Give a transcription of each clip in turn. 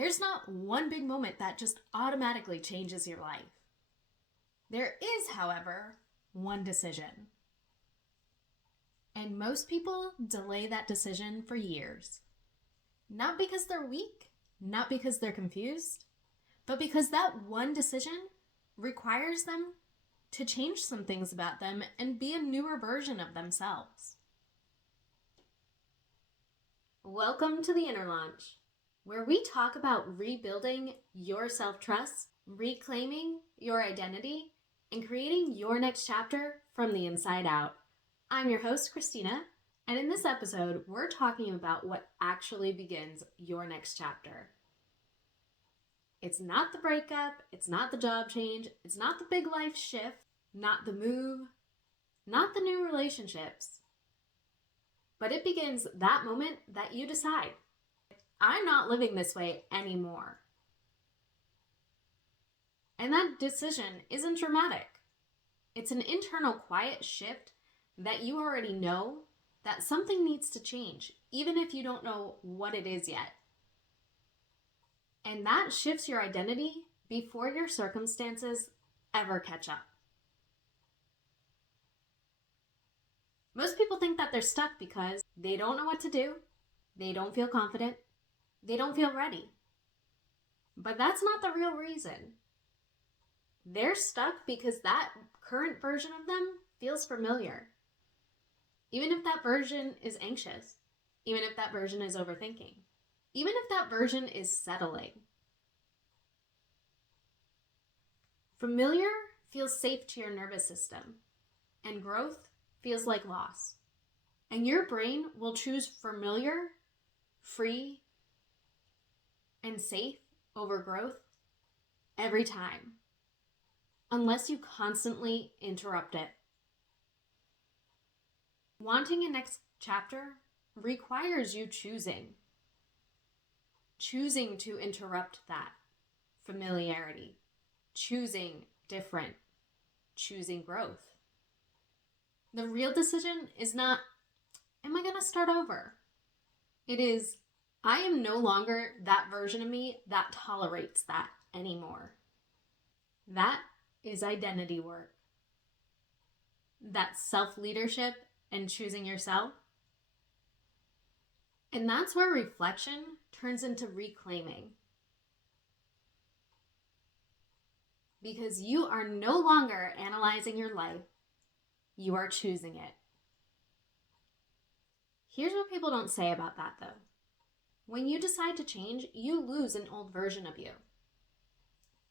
there's not one big moment that just automatically changes your life. There is, however, one decision. And most people delay that decision for years. Not because they're weak, not because they're confused, but because that one decision requires them to change some things about them and be a newer version of themselves. Welcome to the Inner Launch, where we talk about rebuilding your self-trust, reclaiming your identity, and creating your next chapter from the inside out. I'm your host, Christina, and in this episode, we're talking about what actually begins your next chapter. It's not the breakup, it's not the job change, it's not the big life shift, not the move, not the new relationships. But it begins that moment that you decide, I'm not living this way anymore. And that decision isn't dramatic. It's an internal quiet shift that you already know that something needs to change, even if you don't know what it is yet. And that shifts your identity before your circumstances ever catch up. Most people think that they're stuck because they don't know what to do, they don't feel confident, they don't feel ready. But that's not the real reason. They're stuck because that current version of them feels familiar. Even if that version is anxious, even if that version is overthinking, even if that version is settling. Familiar feels safe to your nervous system, and growth feels like loss. And your brain will choose familiar, free, and safe over growth every time, unless you constantly interrupt it. Wanting a next chapter requires you choosing to interrupt that familiarity, choosing different, choosing growth. The real decision is not, am I going to start over? It is, I am no longer that version of me that tolerates that anymore. That is identity work. That's self-leadership and choosing yourself. And that's where reflection turns into reclaiming. Because you are no longer analyzing your life, you are choosing it. Here's what people don't say about that though. When you decide to change, you lose an old version of you.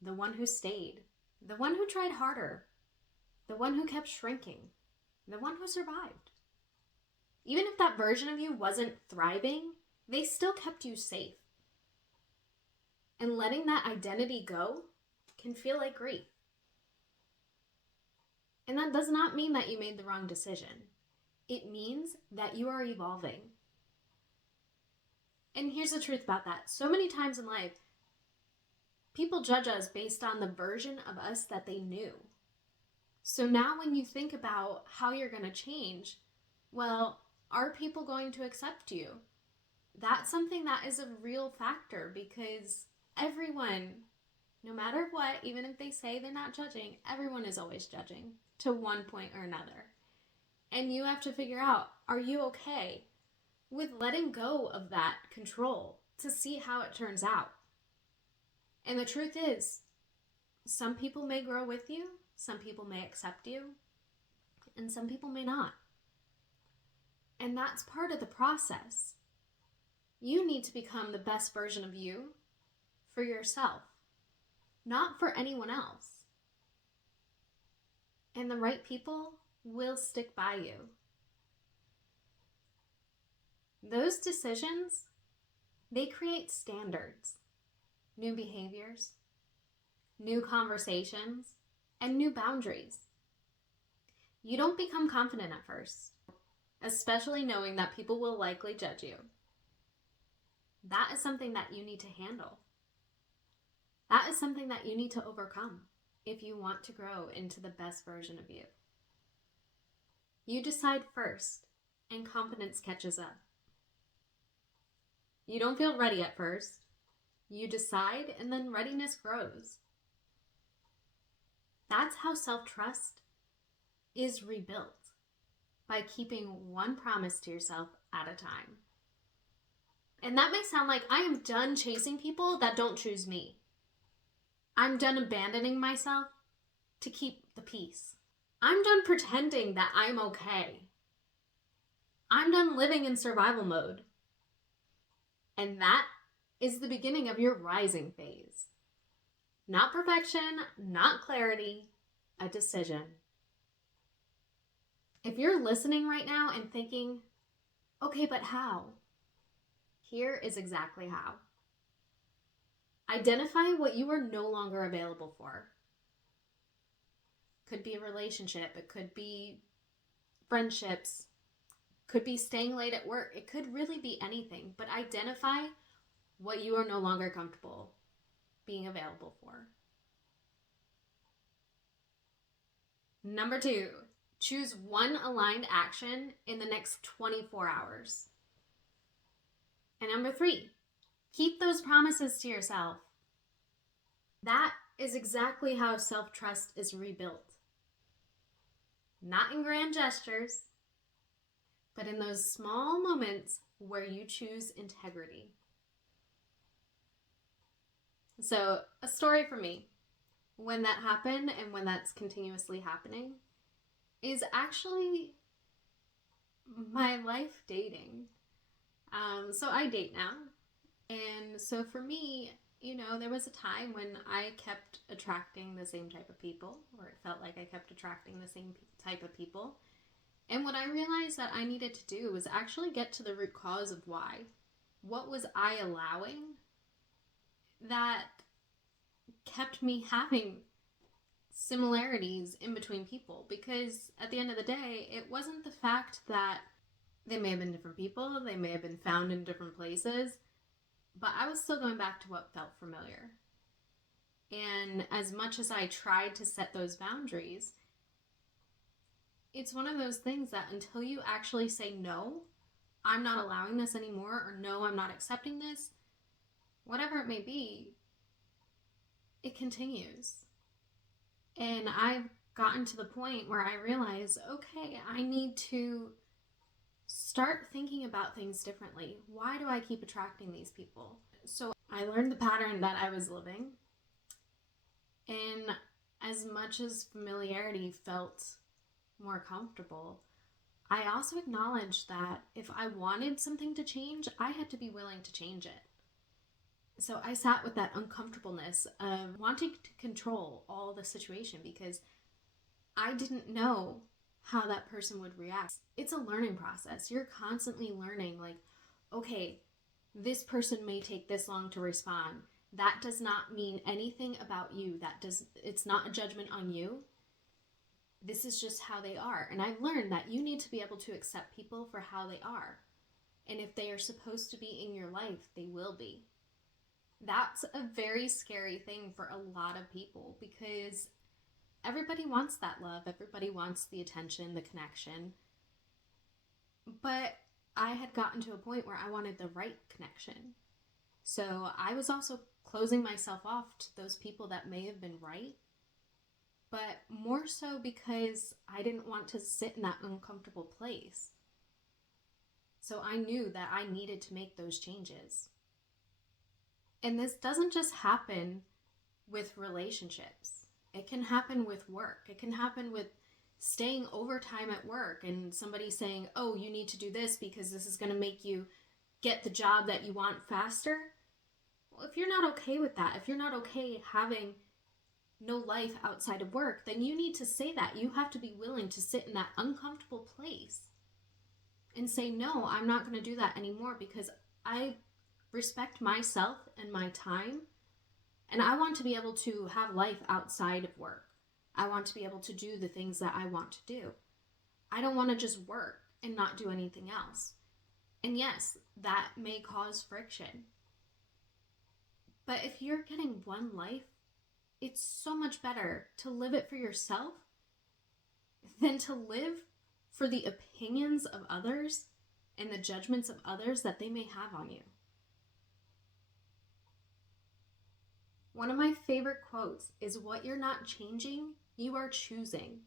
The one who stayed, the one who tried harder, the one who kept shrinking, the one who survived. Even if that version of you wasn't thriving, they still kept you safe. And letting that identity go can feel like grief. And that does not mean that you made the wrong decision. It means that you are evolving. And here's the truth about that. So many times in life, people judge us based on the version of us that they knew. So now when you think about how you're going to change, well, are people going to accept you? That's something that is a real factor because everyone, no matter what, even if they say they're not judging, everyone is always judging to one point or another. And you have to figure out, are you okay with letting go of that control to see how it turns out? And the truth is, some people may grow with you, some people may accept you, and some people may not. And that's part of the process. You need to become the best version of you for yourself, not for anyone else. And the right people will stick by you. Those decisions, they create standards, new behaviors, new conversations, and new boundaries. You don't become confident at first, especially knowing that people will likely judge you. That is something that you need to handle. That is something that you need to overcome if you want to grow into the best version of you. You decide first, and confidence catches up. You don't feel ready at first. You decide, and then readiness grows. That's how self-trust is rebuilt, by keeping one promise to yourself at a time. And that may sound like I am done chasing people that don't choose me. I'm done abandoning myself to keep the peace. I'm done pretending that I'm okay. I'm done living in survival mode. And that is the beginning of your rising phase. Not perfection, not clarity, a decision. If you're listening right now and thinking, okay, but how? Here is exactly how. Identify what you are no longer available for. Could be a relationship, it could be friendships, could be staying late at work, it could really be anything, but identify what you are no longer comfortable being available for. Number 2, choose one aligned action in the next 24 hours. And number 3, keep those promises to yourself. That is exactly how self-trust is rebuilt. Not in grand gestures, but in those small moments where you choose integrity. So, a story for me, when that happened and when that's continuously happening, is actually my life dating. So I date now. And so for me, there was a time when I kept attracting the same type of people, or it felt like I kept attracting the same type of people. And what I realized that I needed to do was actually get to the root cause of why. What was I allowing that kept me having similarities in between people? Because at the end of the day, it wasn't the fact that they may have been different people, they may have been found in different places, but I was still going back to what felt familiar. And as much as I tried to set those boundaries, it's one of those things that until you actually say, no, I'm not allowing this anymore, or no, I'm not accepting this, whatever it may be, it continues. And I've gotten to the point where I realize, okay, I need to start thinking about things differently. Why do I keep attracting these people? So I learned the pattern that I was living. And as much as familiarity felt more comfortable, I also acknowledged that if I wanted something to change, I had to be willing to change it. So I sat with that uncomfortableness of wanting to control all the situation because I didn't know how that person would react. It's a learning process. You're constantly learning, like, okay, this person may take this long to respond. That does not mean anything about you. It's not a judgment on you. This is just how they are. And I've learned that you need to be able to accept people for how they are. And if they are supposed to be in your life, they will be. That's a very scary thing for a lot of people because everybody wants that love. Everybody wants the attention, the connection. But I had gotten to a point where I wanted the right connection. So I was also closing myself off to those people that may have been right, but more so because I didn't want to sit in that uncomfortable place. So I knew that I needed to make those changes. And this doesn't just happen with relationships. It can happen with work. It can happen with staying overtime at work and somebody saying, oh, you need to do this because this is going to make you get the job that you want faster. Well, if you're not okay with that, if you're not okay having no life outside of work, then you need to say that. You have to be willing to sit in that uncomfortable place and say, no, I'm not going to do that anymore because I respect myself and my time, and I want to be able to have life outside of work. I want to be able to do the things that I want to do. I don't want to just work and not do anything else. And yes, that may cause friction. But if you're getting one life, it's so much better to live it for yourself than to live for the opinions of others and the judgments of others that they may have on you. One of my favorite quotes is, "What you're not changing, you are choosing."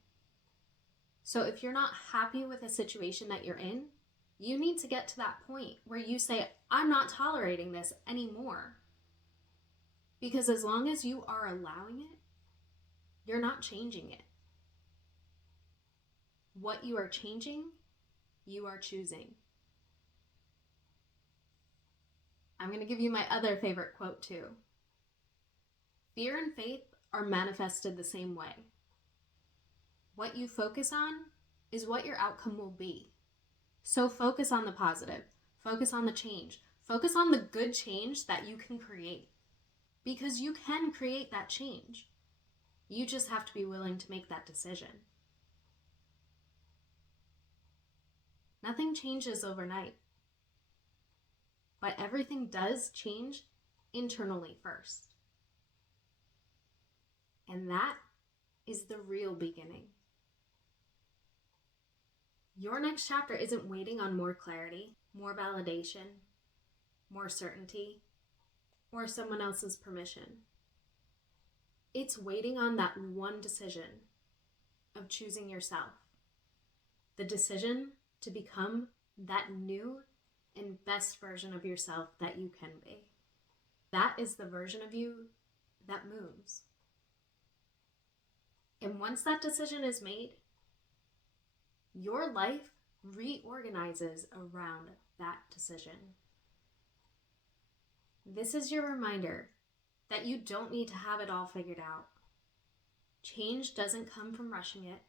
So if you're not happy with a situation that you're in, you need to get to that point where you say, "I'm not tolerating this anymore." Because as long as you are allowing it, you're not changing it. What you are changing, you are choosing. I'm going to give you my other favorite quote too. Fear and faith are manifested the same way. What you focus on is what your outcome will be. So focus on the positive, focus on the change, focus on the good change that you can create. Because you can create that change. You just have to be willing to make that decision. Nothing changes overnight, but everything does change internally first. And that is the real beginning. Your next chapter isn't waiting on more clarity, more validation, more certainty, or someone else's permission. It's waiting on that one decision of choosing yourself. The decision to become that new and best version of yourself that you can be. That is the version of you that moves. And once that decision is made, your life reorganizes around that decision. This is your reminder that you don't need to have it all figured out. Change doesn't come from rushing it.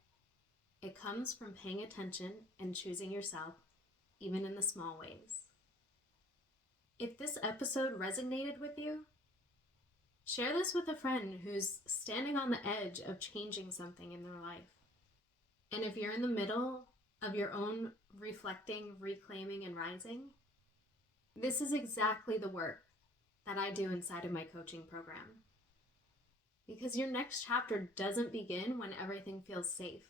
It comes from paying attention and choosing yourself, even in the small ways. If this episode resonated with you, share this with a friend who's standing on the edge of changing something in their life. And if you're in the middle of your own reflecting, reclaiming, and rising, this is exactly the work that I do inside of my coaching program. Because your next chapter doesn't begin when everything feels safe.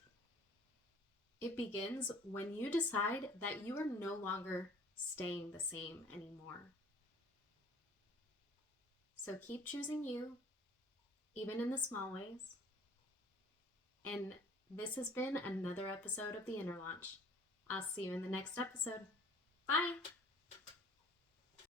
It begins when you decide that you are no longer staying the same anymore. So keep choosing you, even in the small ways. And this has been another episode of The Inner Launch. I'll see you in the next episode. Bye!